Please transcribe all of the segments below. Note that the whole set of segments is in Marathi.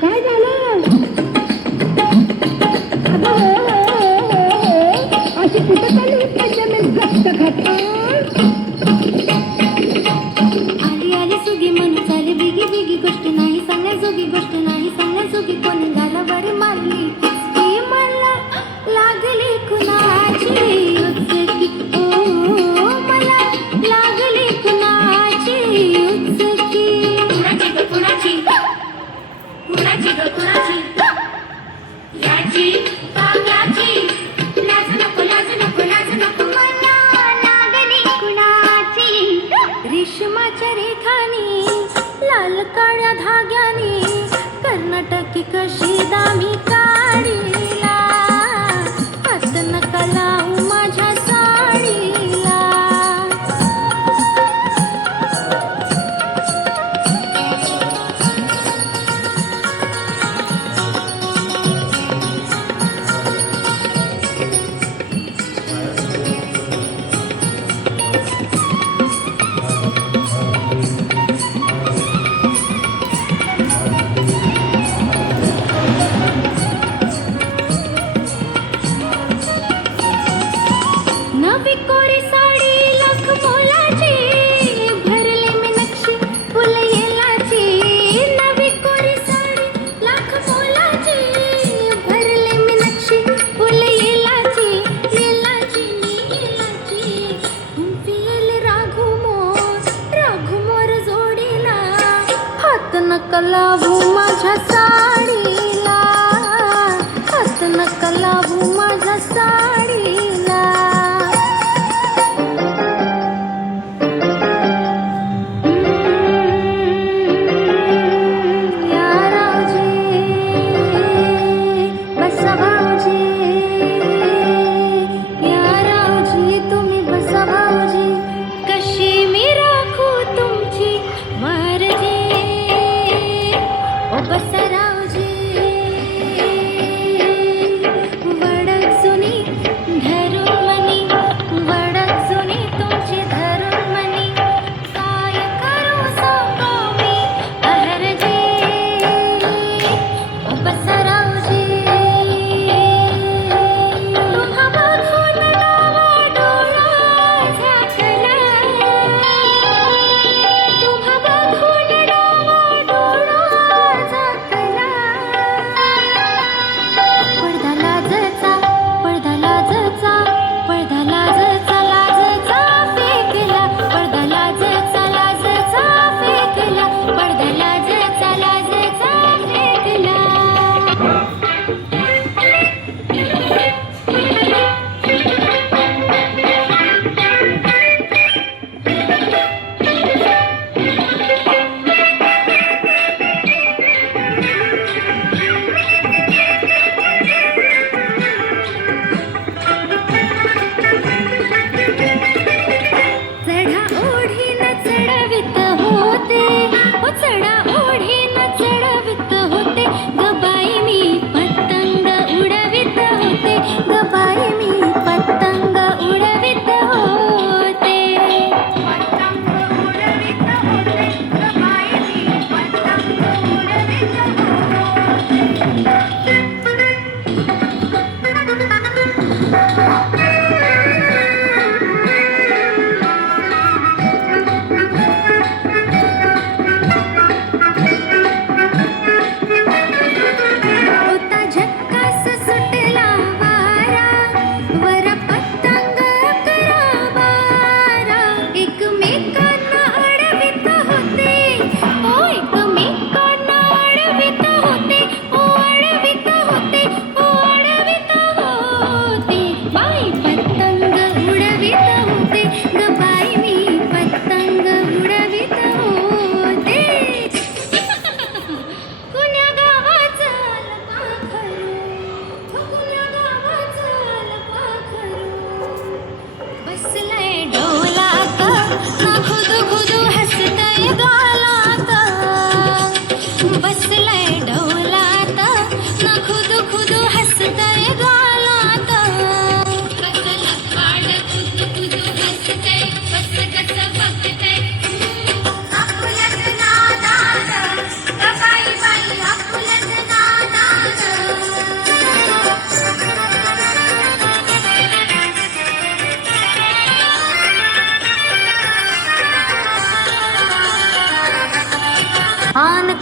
काय झालं? अशी कुठं चालू मी जास्त खाता आली आली सुगी म्हणून चाली बिगी बिगी गोष्ट नाही सांगण्याजोगी गोष्ट नाही सांगण्याजोगी कोणी घाला बरी मारली ती मला लागली कुणाची उत्सुकी ओ मला लागली कुणाची उत्सुकी कुणाची ग कुणाची कुणाची ग कुणाची याची काव्याची लाज नको लाज नको लाज नको मला लागली कुणाची रेशमाच्या रेखानी लाल काळ्या धाग्यानी कर्नाटकी कशी दामी काढीला हात नका लावू माझ्या साडीला नवी कोरी साडी लाख मोलाची भरले मी नक्षी फुल येलाची नवी कोरी साडी लाख मोलाची भरले मी नक्षी फुल येलाची येलाची येल राघू मोर जोडीला हात नका लावू माझ्या साडीला हात नका लावू माझ्या साडीला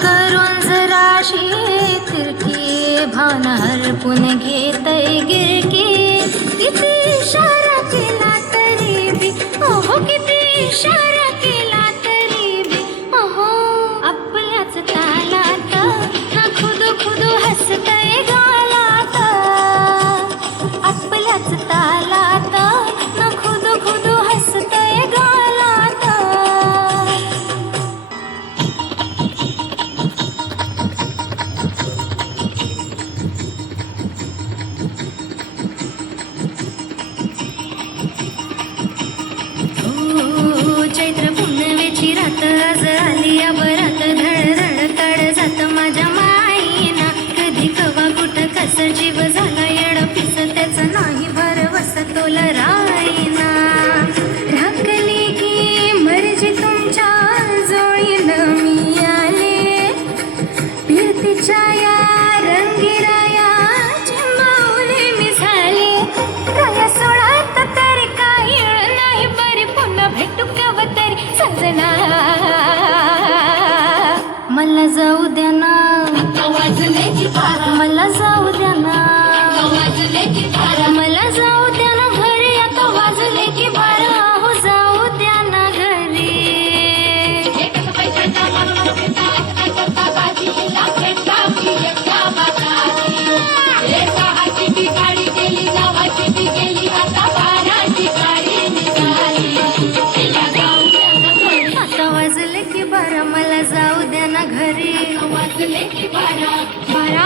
करून जराशी तिरकी भावना हरपून घेतय गिरकी किती इशारा केला तरी बी ओहो किती इशारा केला तरी बी ओहो आपल्याच तालात ना खुदू खुदू हसतय गालात आपल्याच तालात ना खुदू खुदू हसतय गालात चैत्र पुनवेची रात आज आली बरात धड धड तड जात माझ्या माईना कधी कवा कुठं कस जीव झाला येड पिस त्याच नाही भरवस तोला राईना राखली की मर्जी तुमच्या जोळीन मी आले फिरतीच्या या रंगीराया चिंबावली मी झाले राया सोळात तरी काही नाही बरी पुन्हा भेटू कव तरी सजना मला जाऊ द्या ना मला जाऊ द्या ना मला जाऊ द्या ना घरी आता वाजले की बारा हो जाऊ द्या ना घरी आता वाजले की बारा मला जाऊ द्या ना घरी वाजले की बारा बारा